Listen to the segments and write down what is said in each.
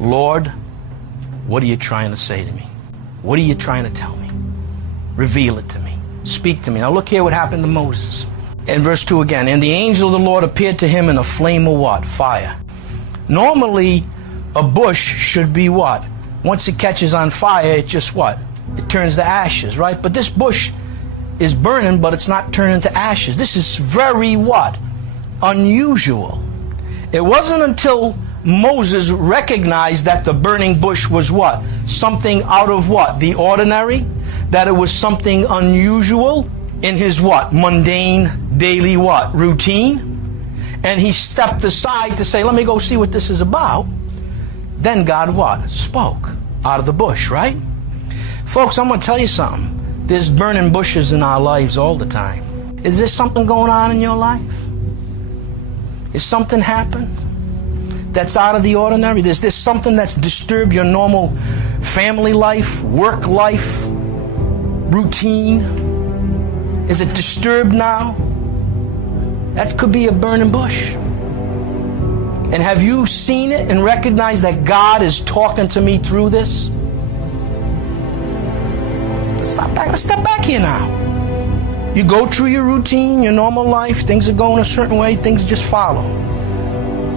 Lord, what are you trying to say to me? What are you trying to tell me? Reveal it to me. Speak to me. Now look here what happened to Moses. In verse 2 again. And the angel of the Lord appeared to him in a flame of what? Fire. Normally, a bush should be what? Once it catches on fire, it just what? It turns to ashes, right? But this bush is burning, but it's not turning to ashes. This is very what? Unusual. It wasn't until Moses recognized that the burning bush was what? Something out of what? The ordinary? That it was something unusual in his what? Mundane, daily what? Routine? And he stepped aside to say, let me go see what this is about. Then God what? Spoke out of the bush, right? Folks, I'm going to tell you something. There's burning bushes in our lives all the time. Is there something going on in your life? Is something happened that's out of the ordinary? Is there something that's disturbed your normal family life, work life, routine? Is it disturbed now? That could be a burning bush. And have you seen it and recognized that God is talking to me through this? Let's step back here now. You go through your routine, your normal life, things are going a certain way, things just follow.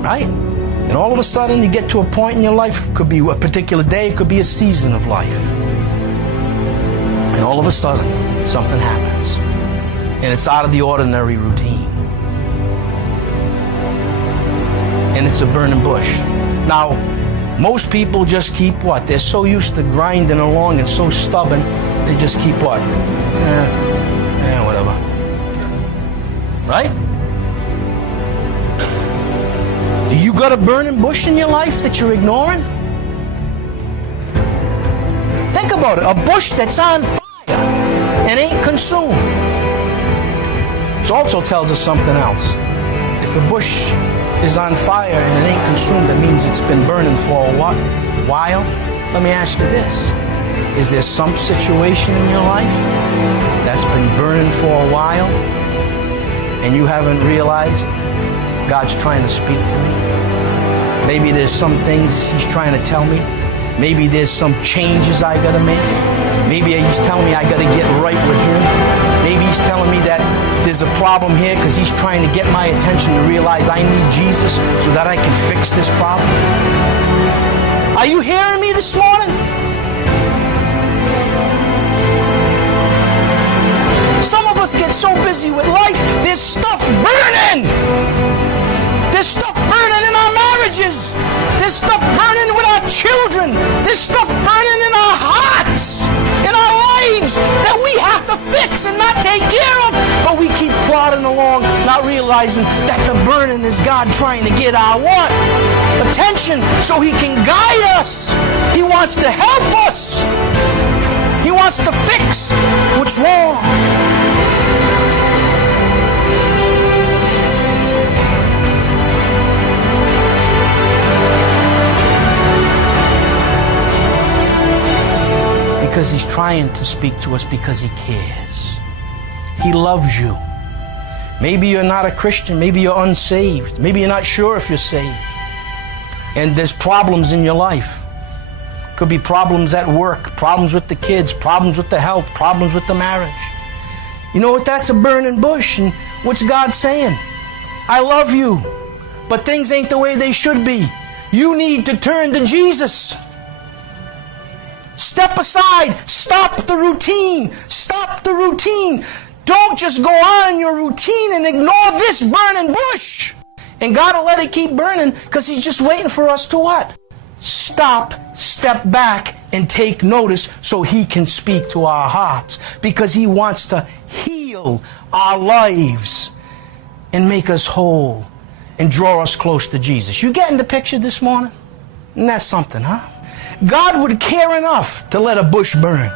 Right? And all of a sudden you get to a point in your life, it could be a particular day, it could be a season of life. And all of a sudden, something happens. And it's out of the ordinary routine. And it's a burning bush. Now, most people just keep what? They're so used to grinding along and so stubborn, they just keep what? Whatever. Right? Do you got a burning bush in your life that you're ignoring? Think about it. A bush that's on fire and ain't consumed. It also tells us something else. If a bush is on fire and it ain't consumed, that means it's been burning for a while. Let me ask you this. Is there some situation in your life that's been burning for a while and you haven't realized God's trying to speak to me? Maybe there's some things He's trying to tell me. Maybe there's some changes I gotta make. Maybe He's telling me I gotta get right with Him. Maybe He's telling me that there's a problem here because He's trying to get my attention to realize I need Jesus so that I can fix this problem. Are you hearing me this morning? Some of us get so busy with life, there's stuff burning. There's stuff burning in our marriages. There's stuff burning with our children. There's stuff burning in our hearts, in our lives that we have to fix and not take care of. But we keep plodding along, not realizing that the burning is God trying to get our what? Attention so He can guide us. He wants to help us. He wants to fix what's wrong. Because He's trying to speak to us because He cares. He loves you. Maybe you're not a Christian. Maybe you're unsaved. Maybe you're not sure if you're saved. And there's problems in your life. Could be problems at work, problems with the kids, problems with the health, problems with the marriage. You know what? That's a burning bush. And what's God saying? I love you, but things ain't the way they should be. You need to turn to Jesus. Step aside. Stop the routine. Stop the routine. Don't just go on in your routine and ignore this burning bush. And God will let it keep burning because He's just waiting for us to what? Stop, step back, and take notice so He can speak to our hearts. Because He wants to heal our lives and make us whole and draw us close to Jesus. You getting the picture this morning? And that's something, huh? God would care enough to let a bush burn.